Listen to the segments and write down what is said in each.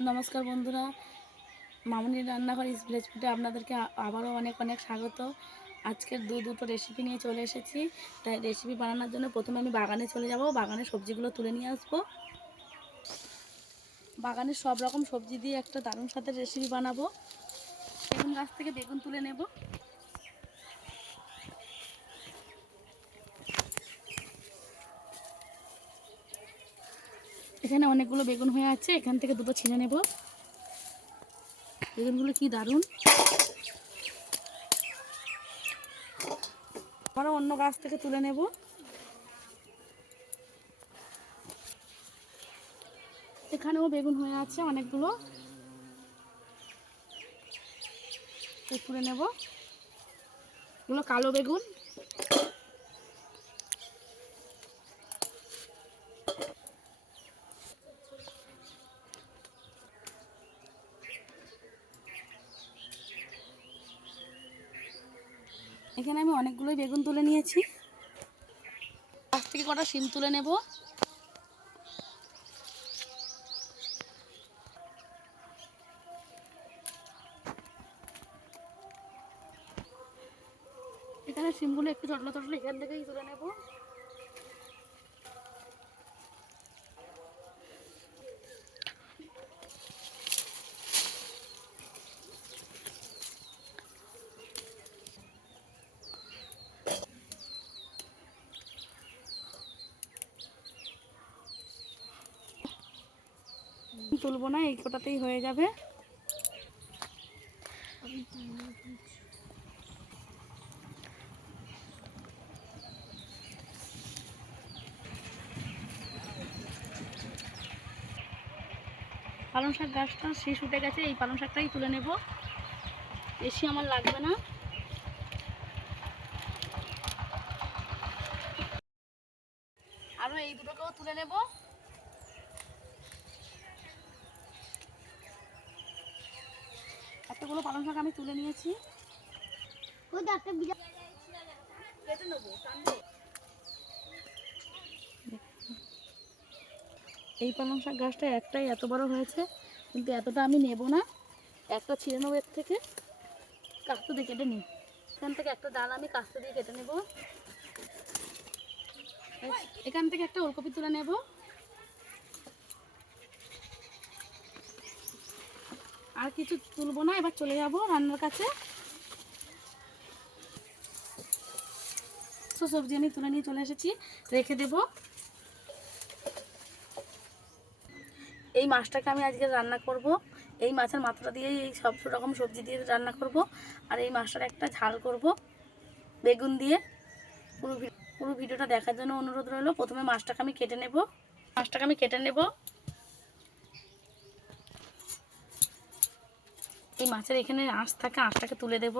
নমস্কার বন্ধুরা। মামনি রান্নাঘর ফুডে আপনাদেরকে আবারও অনেক অনেক স্বাগত। আজকের দু, দুটো রেসিপি নিয়ে চলে এসেছি। তাই রেসিপি বানানোর জন্য প্রথমে আমি বাগানে চলে যাব। বাগানে সবজিগুলো তুলে নিয়ে আসব। বাগানে সব রকম সবজি দিয়ে একটা দারুণ সাথে রেসিপি বানাবো। বেগুন গাছ থেকে বেগুন তুলে নেব। এখানে অনেকগুলো বেগুন হয়ে আছে, এখান থেকে দুটো ছিঁড়ে নেব। বেগুনগুলো কি দারুণ। আবারও অন্য গাছ থেকে তুলে নেব। এখানেও বেগুন হয়ে আছে অনেকগুলো। তুলে নেব। এগুলো কালো বেগুন এখানে আমি অনেকগুলোই বেগুন তুলে নিয়েছি। গাছ থেকে কটা শিম তুলে নেব। এখানে শিমগুলো একটু চটলা চটলা এখান থেকেই তুলে নেব। তুলবো না, এই কোটাতেই হয়ে যাবে। পালং শাক গাছটা শেষ উঠে গেছে, এই পালং শাকটাই তুলে নেব। বেশি আমার লাগবে না। আরও এই দুটোকেও তুলে নেব। এতগুলো পালং শাক আমি তুলে নিয়েছি। এই পালং শাক গাছটা একটাই এত বড় হয়েছে কিন্তু এতটা আমি নেব না। একটা ছিঁড়ে নেব এর থেকে। কাস্তে দিয়ে কেটে নিই। এখান থেকে একটা ডাল আমি কাস্তে দিয়ে কেটে নেব। এখান থেকে একটা ওলকপি তুলে নেব। আর কিছু তুলবো না, এবার চলে যাব রান্নার কাছে। সবজি আমি তুলে নিয়ে চলে এসেছি, রেখে দেবো। এই মাছটাকে আমি আজকে রান্না করব। এই মাছের মাথাটা দিয়ে এই সব রকম সবজি দিয়ে রান্না করব। আর এই মাছটার একটা ঝাল করব, বেগুন দিয়ে। পুরো পুরো ভিডিওটা দেখার জন্য অনুরোধ রইল, প্রথমে মাছটাকে আমি কেটে নেব। মাছটাকে আমি কেটে নেব। এই মাছের এখানে আঁশ থাকে, আঁশটাকে তুলে দেব।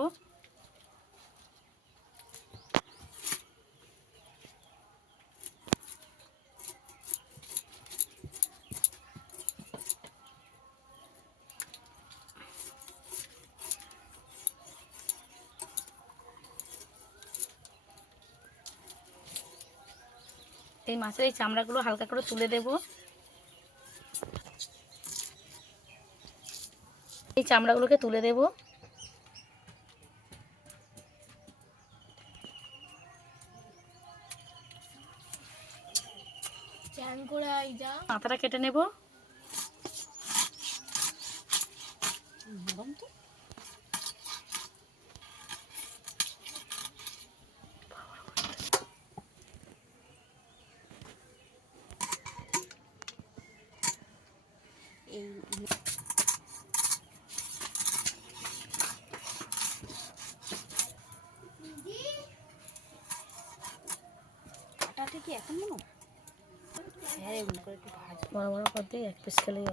এই মাছের এই চামড়াগুলো হালকা করে তুলে দেব। চামড়াগুলোকে তুলে দেব। মাথাটা কেটে নেব। কাটাটা কি এখন মনে হ্যাঁ রে উল্টো করে একটু ভাজ বড় বড় করতে এক পিস খেলেই।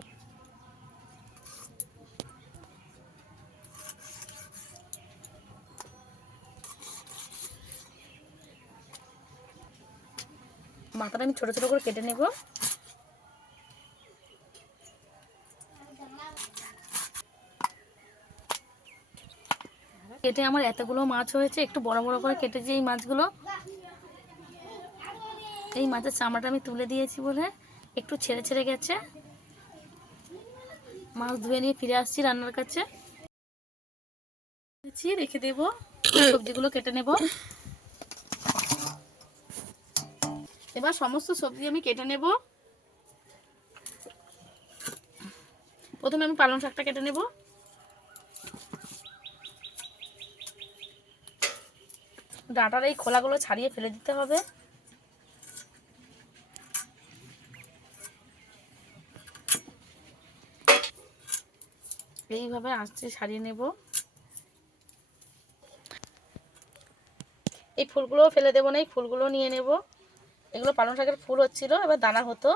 মাথাটা আমি ছোট ছোট করে কেটে নেব কেটে আমার এতগুলো মাছ হয়েছে, একটু বড় বড় করে কেটেছি এই মাছগুলো, এই মাছের চামড়াটা আমি তুলে দিয়েছি বলে একটু ছেড়ে ছেড়ে গেছে মাছ ধুয়ে নিয়ে ফিরে আসছি রান্নার কাছে। রেখে দেব। সবজিগুলো কেটে নেব। এবার সমস্ত সবজি আমি কেটে নেব। প্রথমে আমি পালং শাকটা কেটে নেব। ডাঁটার এই খোলাগুলো ছাড়িয়ে ফেলে দিতে হবে। এইভাবে আঁচড়ে সারিয়ে নেব। এই ফুলগুলোও ফেলে দেবো না, এই ফুলগুলো নিয়ে নেব। এগুলো পালং শাকের ফুল হচ্ছিল, এবার দানা হতো।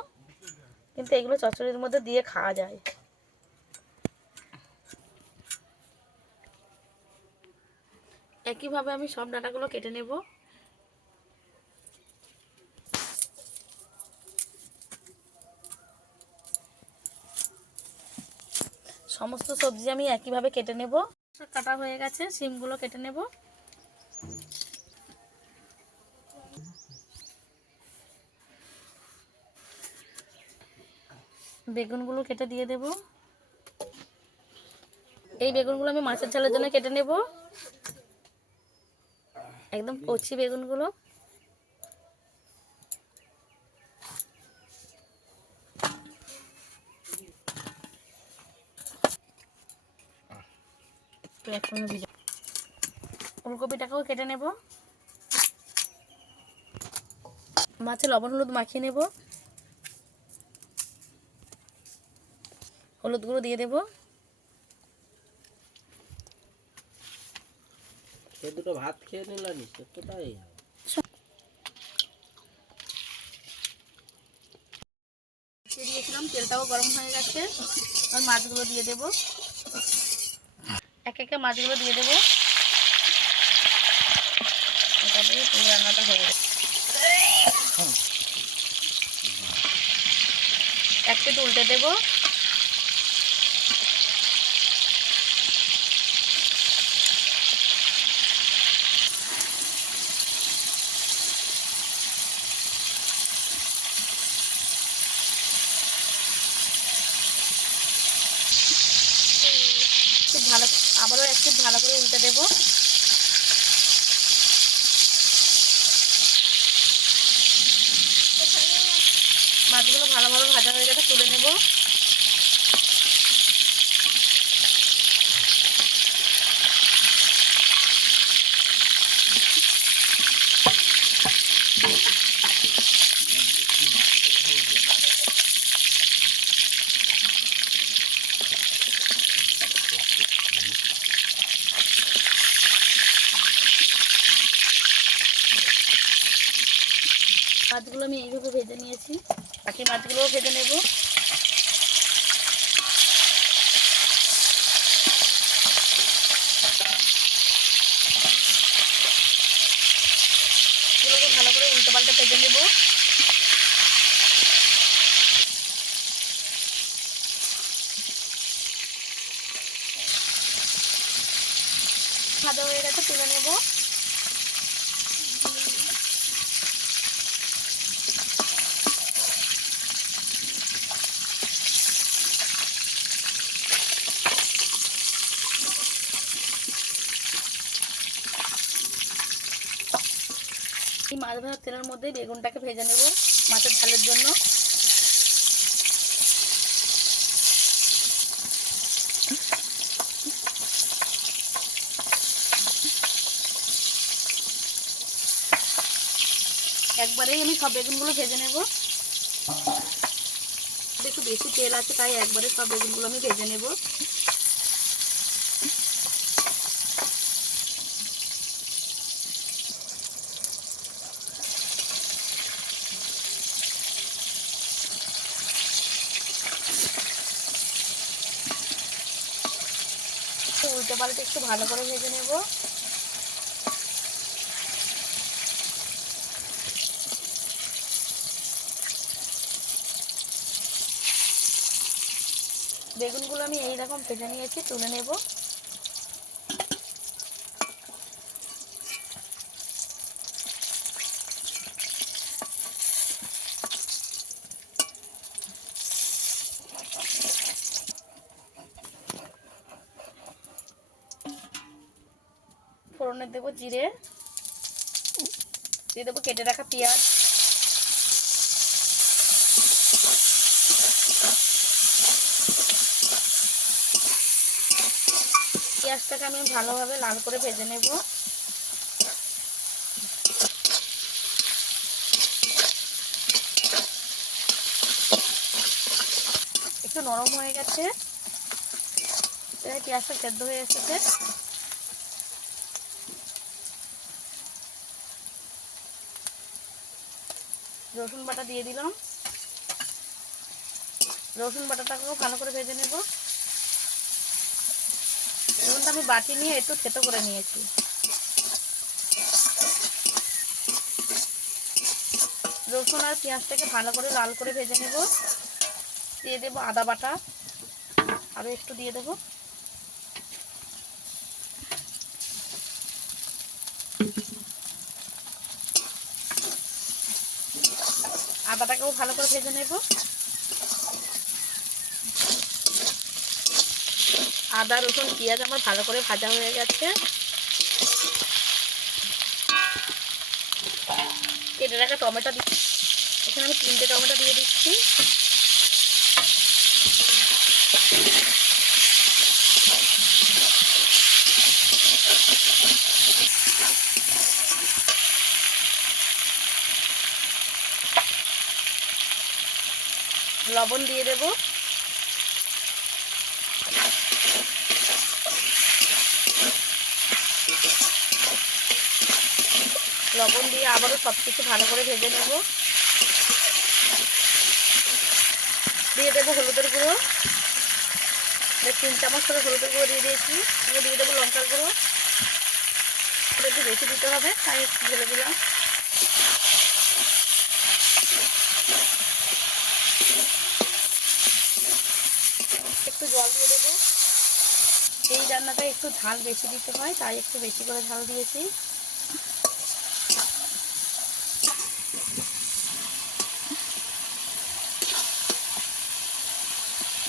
কিন্তু এগুলো চচ্চড়ির মধ্যে দিয়ে খাওয়া যায়। একইভাবে আমি সব ডাটাগুলো কেটে নেব। সমস্ত সবজি আমি একইভাবে কেটে নেব। কাটা হয়ে গেছে সিমগুলো কেটে নেব। বেগুনগুলো কেটে দিয়ে দেব। এই বেগুনগুলো আমি মাছের ঝালের জন্য কেটে নেব। একদম কচি বেগুনগুলো। ভিজা ফুলকপিটাকেও কেটে নেব। মাছে লবণ হলুদ মাখিয়ে নেব। হলুদ গুঁড়ো দিয়ে দেব। দুটো ভাত খেয়ে নিলাম দিয়ে দিয়েছিলাম তেলটাও গরম হয়ে গেছে। আর মাছগুলো দিয়ে দেব। এক মাছগুলো দিয়ে দেবো। এটা দিয়ে রান্নাটা উল্টে দেবো খুব ভালো একটু ভালো করে উল্টে দেবো। মাছগুলো ভালোভাবে ভাজা হয়ে গেছে তুলে নেব মাছগুলো আমি এইভাবে ভেজে নিয়েছি বাকি মাছগুলোও ভেজে নেব এগুলোকে ভালো করে উল্টো পাল্টে ভেজে নেব ভাজা হয়ে এই মাছ ভাজার তেলের মধ্যে বেগুনটাকে ভেজে নেব মাছের ঝালের জন্য। একবারেই আমি সব বেগুনগুলো ভেজে নেব। একটু বেশি তেল আছে, তাই একবারে সব বেগুনগুলো আমি ভেজে নেব। উল্টে পাল্টে একটু ভালো করে ভেজে নেব। বেগুনগুলো আমি এই রকম ভেজে নিয়েছি, তুলে নেব। ফোড়নের দেবো জিরে, দিয়ে দেবো কেটে রাখা পেঁয়াজ। পেঁয়াজটাকে আমি ভালোভাবে লাল করে ভেজে নেব। একটু নরম হয়ে গেছে। পেঁয়াজটা সেদ্ধ হয়ে এসেছে। রসুন বাটা দিয়ে দিলাম। রসুন বাটাটাকেও ভালো করে ভেজে নেব। আমি বাটি নিয়ে একটু থেতো করে নিয়েছি। রসুন আর পেঁয়াজটাকে ভালো করে লাল করে ভেজে নেব। দিয়ে দেবো আদা বাটা। আরও একটু দিয়ে দেবো। আদাটাকেও ভালো করে ভেজে নেব। আদা, রসুন, পেঁয়াজ আমার ভালো করে ভাজা হয়ে গেছে। কেটে রাখা টমেটো দি এখানে আমি তিনটে টমেটো দিয়ে দিচ্ছি। লবণ দিয়ে দেব। লবণ দিয়ে আবারও সব কিছু ভালো করে ভেজে নেব। দিয়ে দেবো হলুদের গুঁড়ো। তিন চামচ করে হলুদের গুঁড়ো দিয়ে দিয়েছি। এবার দিয়ে দেবো লঙ্কার গুঁড়ো। একটু বেশি দিতে হবে, তাই ঢেলে দিলাম। একটু জল দিয়ে দেবো। এই রান্নাটা একটু ঝাল বেশি দিতে হয়, তাই একটু বেশি করে ঝাল দিয়েছি।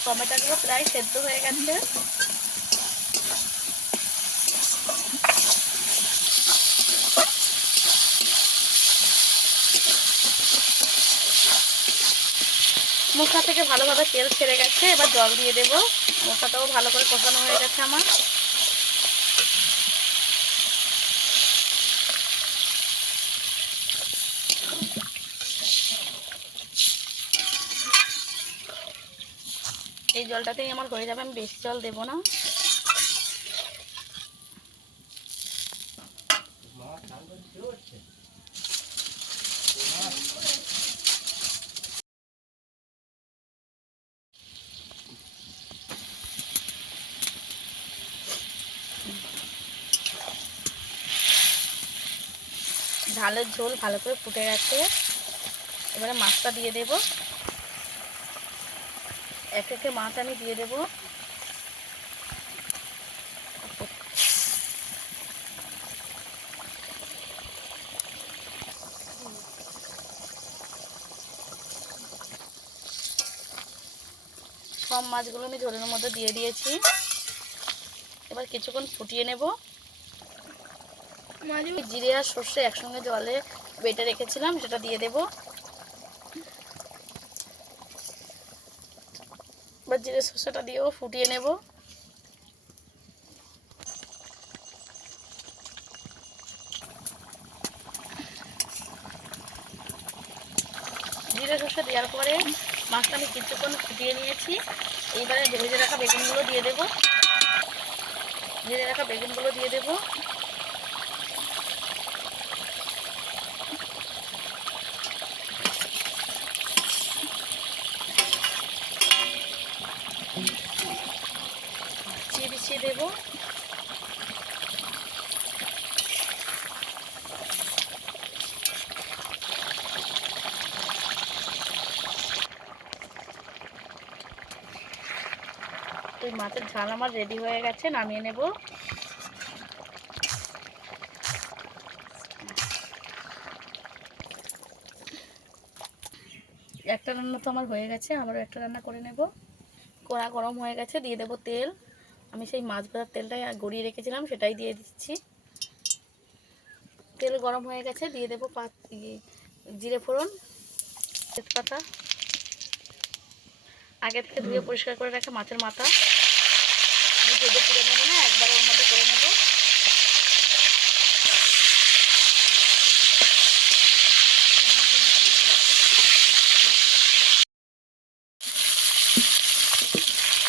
টমেটোগুলো প্রায় সেদ্ধ হয়ে গেছে। মশলা থেকে ভালোভাবে তেল ছেড়ে গেছে, এবার জল দিয়ে দেবো। মশলাটাও ভালো করে কষানো হয়ে গেছে আমার। এই জলটাতেই আমার হয়ে যাবে, আমি বেশি জল দেবো না। ঝালের ঝোল ভালো করে ফুটে গেছে। এবারে মাছটা দিয়ে দেব। এক একে মাছ আমি দিয়ে দেব। সব মাছগুলো আমি ঝোলের মধ্যে দিয়ে দিয়েছি। এবার কিছুক্ষণ ফুটিয়ে নেব। আমি জিরে আর সর্ষে একসঙ্গে জলে বেটে রেখেছিলাম সেটা দিয়ে দেব। জিরে সর্ষেটা দিয়েও ফুটিয়ে নেব। জিরে সর্ষে দেওয়ার পরে মাছটা আমি কিছুক্ষণ ফুটিয়ে নিয়েছি। এইবারে ভেজে রাখা বেগুনগুলো দিয়ে দেবো। ভেজে রাখা বেগুনগুলো দিয়ে দেবো। এই মাছের ঝাল আমার রেডি হয়ে গেছে নামিয়ে নেব। একটা রান্না তো আমার হয়ে গেছে আবারও একটা রান্না করে নেব। কড়া গরম হয়ে গেছে দিয়ে দেবো তেল। আমি সেই মাছ ভাজার তেলটাই গড়িয়ে রেখেছিলাম সেটাই দিয়ে দিচ্ছি। তেল গরম হয়ে গেছে দিয়ে দেবো ইয়ে, জিরে ফোড়ন তেজপাতা। আগে থেকে ধুয়ে পরিষ্কার করে রাখা মাছের মাথা। ভেজে তুলে নেব না একবার ওর করে নেব।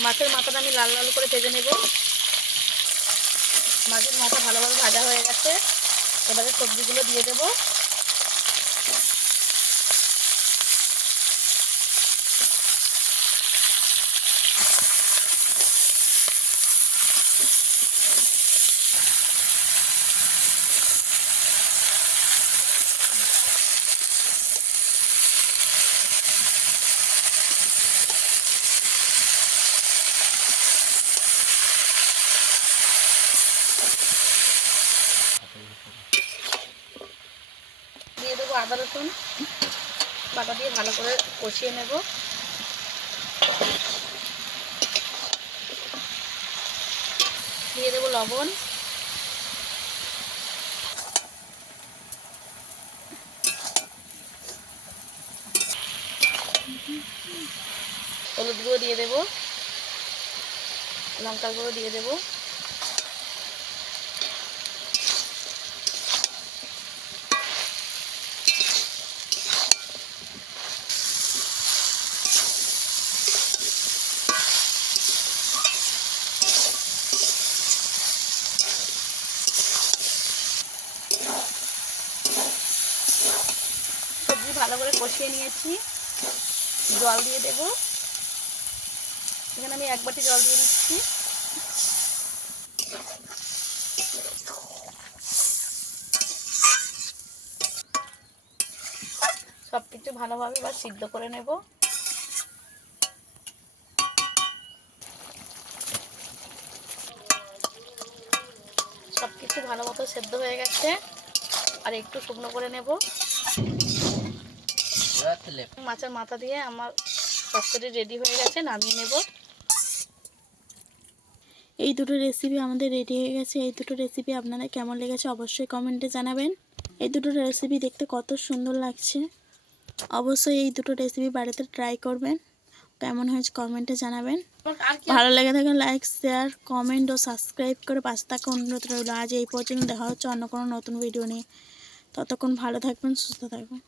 মাছের মাথাটা আমি লাল লাল করে ভেজে নেব। মাছের মাথা ভালোভাবে ভাজা হয়ে গেছে। এবারে সবজিগুলো দিয়ে দেবো দিয়ে রসুন বাটা দিয়ে ভালো করে কষিয়ে নেব। দিয়ে দেবো লবণ। হলুদ গুঁড়ো দিয়ে দেবো। লঙ্কা গুঁড়ো দিয়ে দেবো। কষিয়ে নিয়েছি। জল দিয়ে দেব। এখানে আমি এক বাটি জল দিয়ে দিচ্ছি। সব কিছু ভালোভাবে এবার সিদ্ধ করে নেব। সব কিছু ভালো মতো সেদ্ধ হয়ে গেছে। আর একটু শুকনো করে নেব। মাছের মাথা দিয়ে আমার তরকারি রেডি হয়ে গেছে নামিয়ে নেব। এই দুটো রেসিপি আমাদের রেডি হয়ে গেছে। এই দুটো রেসিপি আপনাদের কেমন লেগেছে অবশ্যই কমেন্টে জানাবেন। এই দুটো রেসিপি দেখতে কত সুন্দর লাগছে। অবশ্যই এই দুটো রেসিপি বাড়িতে ট্রাই করবেন। কেমন হয়েছে কমেন্টে জানাবেন। ভালো লেগে থাকলে লাইক শেয়ার কমেন্ট ও সাবস্ক্রাইব করে পাশে থাকা অনুরোধ রইল। আজ এই পর্যন্ত দেখা হচ্ছে অন্য কোনো নতুন ভিডিও নিয়ে। ততক্ষণ ভালো থাকবেন সুস্থ থাকবেন।